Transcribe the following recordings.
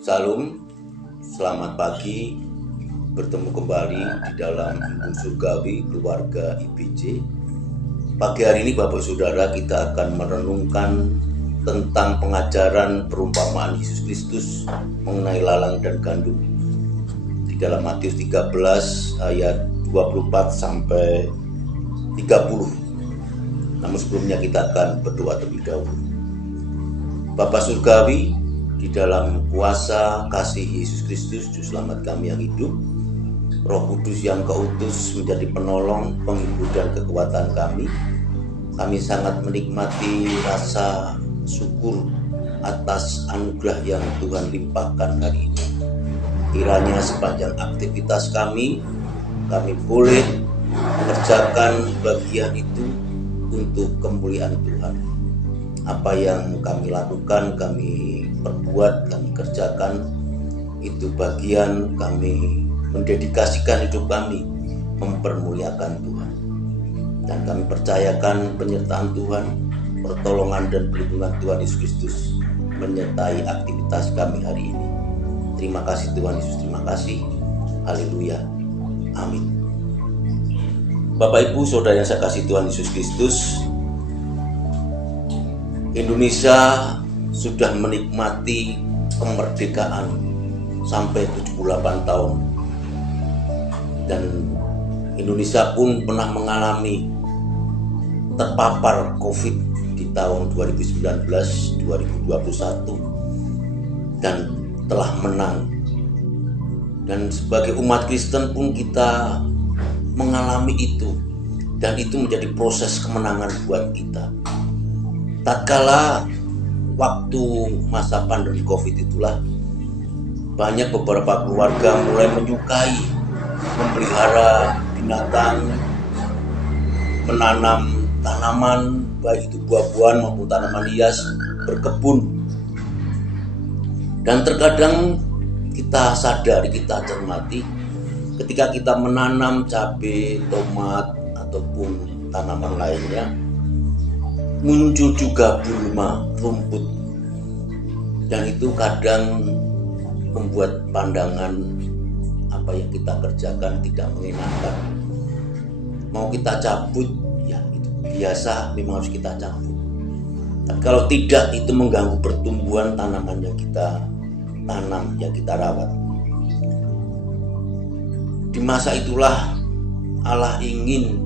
Salam, selamat pagi, bertemu kembali di dalam Embun Surgawi Keluarga IBJ. Pagi hari ini Bapak Saudara kita akan merenungkan tentang pengajaran perumpamaan Yesus Kristus mengenai lalang dan gandum di dalam Matius 13 ayat 24 sampai 30. Namun sebelumnya kita akan berdoa terlebih dahulu. Bapa Surgawi, di dalam kuasa kasih Yesus Kristus, Juru Selamat kami yang hidup, Roh Kudus yang Kau utus menjadi penolong, penghibur dan kekuatan kami. Kami sangat menikmati rasa syukur atas anugerah yang Tuhan limpahkan hari ini. Kiranya sepanjang aktivitas kami boleh mengerjakan bagian itu untuk kemuliaan Tuhan. Apa yang kami lakukan, kami perbuat, kami kerjakan, itu bagian kami mendedikasikan hidup kami mempermuliakan Tuhan. Dan kami percayakan penyertaan Tuhan, pertolongan dan perlindungan Tuhan Yesus Kristus menyertai aktivitas kami hari ini. Terima kasih Tuhan Yesus, terima kasih. Haleluya. Amin. Bapak Ibu Saudara yang saya kasih Tuhan Yesus Kristus, Indonesia sudah menikmati kemerdekaan sampai 78 tahun. Dan Indonesia pun pernah mengalami terpapar COVID di tahun 2019, 2021 dan telah menang. Dan sebagai umat Kristen pun kita mengalami itu, dan itu menjadi proses kemenangan buat kita. Tatkala waktu masa pandemi COVID itulah banyak beberapa keluarga mulai menyukai memelihara binatang, menanam tanaman, baik itu buah-buahan maupun tanaman hias, berkebun. Dan terkadang kita sadari, kita cermati, ketika kita menanam cabai, tomat, ataupun tanaman lainnya, muncul juga gulma, rumput. Dan itu kadang membuat pandangan apa yang kita kerjakan tidak mengenakan. Mau kita cabut, ya itu biasa, memang harus kita cabut. Tapi kalau tidak, itu mengganggu pertumbuhan tanaman yang kita tanam, yang kita rawat. Di masa itulah Allah ingin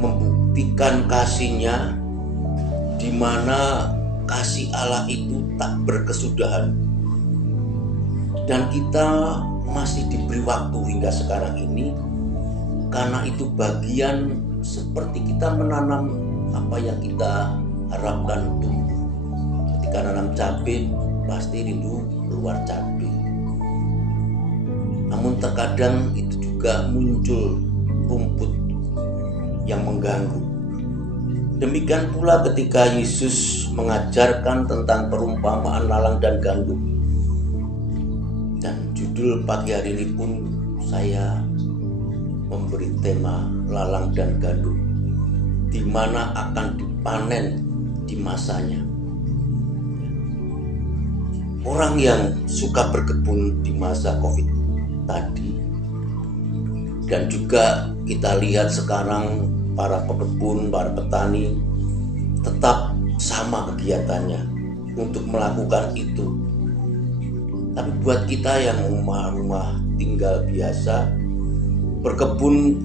membuktikan kasih-Nya, di mana kasih Allah itu tak berkesudahan. Dan kita masih diberi waktu hingga sekarang ini, karena itu bagian seperti kita menanam apa yang kita harapkan tumbuh. Ketika nanam cabai, pasti rindu keluar cabai. Namun terkadang itu juga muncul rumput yang mengganggu. Demikian pula ketika Yesus mengajarkan tentang perumpamaan lalang dan gandum. Dan judul pagi hari ini pun saya memberi tema lalang dan gandum, di mana akan dipanen di masanya. Orang yang suka berkebun di masa COVID tadi, dan juga kita lihat sekarang para pekebun, para petani tetap sama kegiatannya untuk melakukan itu. Tapi buat kita yang rumah tinggal biasa, berkebun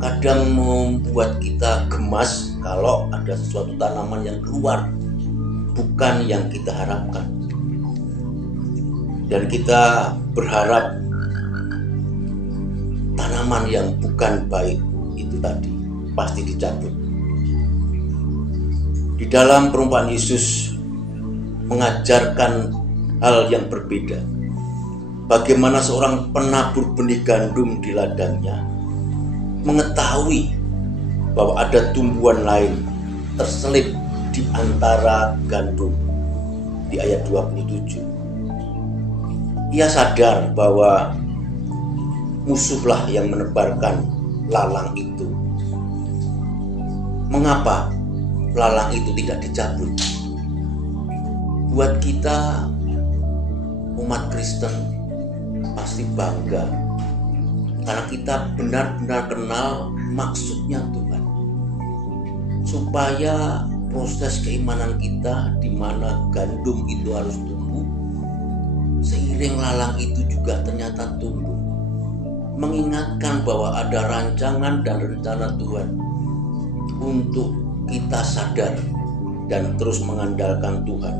kadang membuat kita gemas kalau ada sesuatu tanaman yang keluar bukan yang kita harapkan. Dan kita berharap tanaman yang bukan baik itu tadi pasti dicabut. Di dalam perumpamaan Yesus mengajarkan hal yang berbeda. Bagaimana seorang penabur benih gandum di ladangnya mengetahui bahwa ada tumbuhan lain terselip di antara gandum di ayat 27. Ia sadar bahwa musuhlah yang menebarkan lalang itu. Mengapa lalang itu tidak dicabut? Buat kita umat Kristen pasti bangga karena kita benar-benar kenal maksudnya Tuhan, supaya proses keimanan kita di mana gandum itu harus tumbuh, seiring lalang itu juga ternyata tumbuh, mengingatkan bahwa ada rancangan dan rencana Tuhan untuk kita sadar dan terus mengandalkan Tuhan.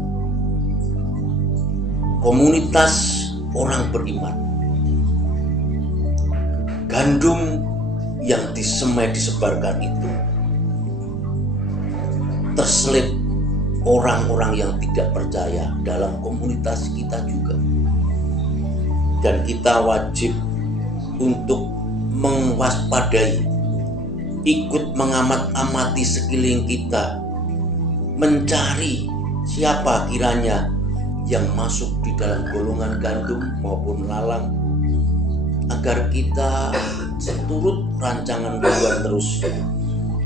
Komunitas orang beriman, gandum yang disemai disebarkan itu terselip orang-orang yang tidak percaya dalam komunitas kita juga, dan kita wajib untuk mewaspadai, ikut mengamat-amati sekeliling kita, mencari siapa kiranya yang masuk di dalam golongan gandum maupun lalang, agar kita seturut rancangan Tuhan terus.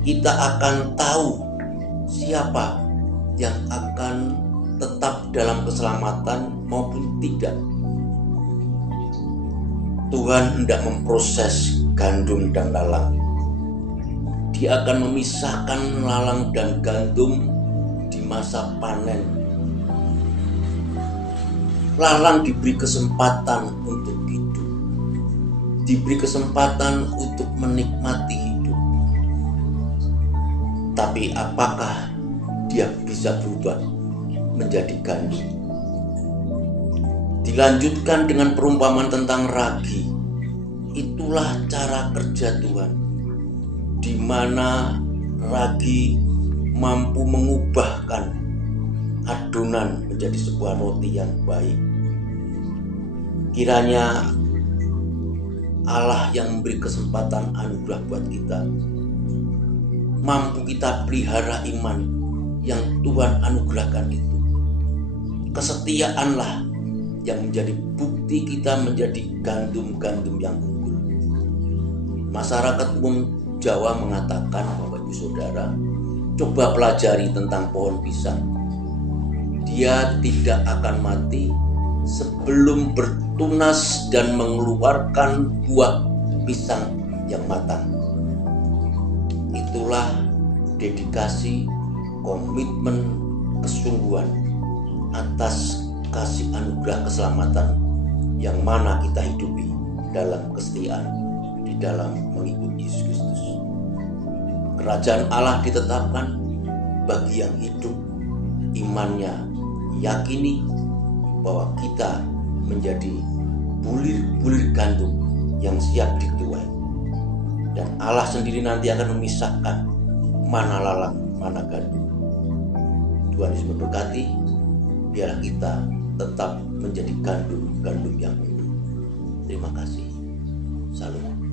Kita akan tahu siapa yang akan tetap dalam keselamatan maupun tidak. Tuhan hendak memproses gandum dan lalang. Dia akan memisahkan lalang dan gandum di masa panen. Lalang diberi kesempatan untuk hidup, diberi kesempatan untuk menikmati hidup. Tapi apakah dia bisa berubah menjadi gandum? Dilanjutkan dengan perumpamaan tentang ragi. Itulah cara kerja Tuhan, di mana ragi mampu mengubahkan adonan menjadi sebuah roti yang baik. Kiranya Allah yang memberi kesempatan anugerah buat kita, mampu kita pelihara iman yang Tuhan anugerahkan itu. Kesetiaanlah yang menjadi bukti kita menjadi gandum-gandum yang unggul. Masyarakat umum Jawa mengatakan, Bapak Ibu Saudara, coba pelajari tentang pohon pisang. Dia tidak akan mati sebelum bertunas dan mengeluarkan buah pisang yang matang. Itulah dedikasi, komitmen, kesungguhan atas kasih anugerah keselamatan yang mana kita hidupi dalam kesetiaan di dalam mengikuti Yesus Kristus. Kerajaan Allah ditetapkan bagi yang hidup imannya, yakini bahwa kita menjadi bulir-bulir gandum yang siap dituai, dan Allah sendiri nanti akan memisahkan mana lalang, mana gandum. Tuhan Yesus memberkati. Biarlah kita tetap menjadi gandum-gandum yang unggul. Terima kasih. Salam.